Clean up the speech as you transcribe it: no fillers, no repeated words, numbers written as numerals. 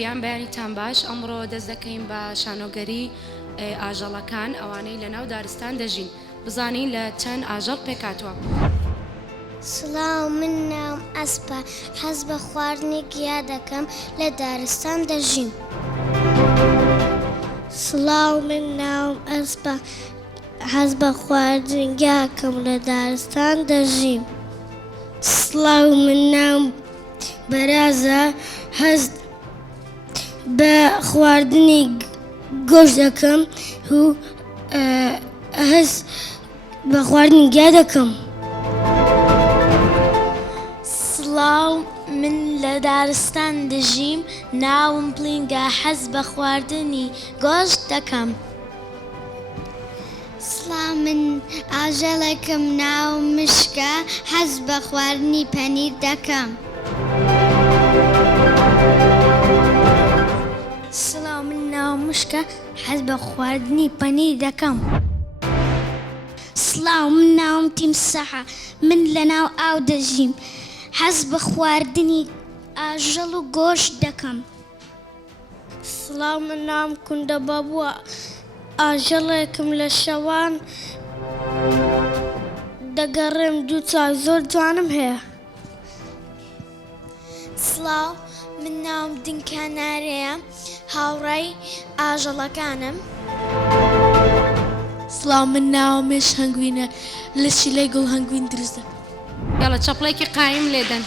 بیان بەیانیتان باش ئەمڕۆ دەست دەکەین بە شانۆگەری ئاژەڵەکان ئەوانەی لە ناو دارستان دەژین بزانین لە چەند ئاژەڵ پێکاتوە. سڵاو، من ناوم ئەسپە، حەز بە خواردنی گیا دەکەم لە دارستان دەژیم. سڵاو، من ناوم ئەسپە، حەز بە خواردنی گیا دەکەم لە دارستان دەژیم. سڵاو، من ناوم بەرازە، حەز بە خواردنی گۆشت دەکەم و حەز بە خواردنی گیا دەکەم. سڵاو، من لە دارستان دەژیم، ناوم پلینگە، حەز بە خواردنی گۆشت دەکەم. سڵاو، من ئاژەڵێکم ناوم مشکە، حەز بە خواردنی پەنیر دەکەم. سڵاو، من ناوم مشکە، حەز بە خواردنی پەنیر دەکەم. سڵاو، من ناوم تیمساحە، من لە ناو ئاو دەژیم، حەز بە خواردنی ئاژەڵ و گۆشت دەکەم. سڵاو، من ناوم کوندە بابووە، ئاژەڵێکم لە شەوان دەگەڕێم، دوو چاو زۆر جوانم هەیە. سڵاو، من ناوم دنکانارەیە، هاوڕێی ئاژەڵەکانم. سڵاو، من ناوم مێش هەنگوینە، لە شیلەی گوڵ هەنگوین دروست دەکەم. یاڵە چەپڵێکی قایم لێدەن.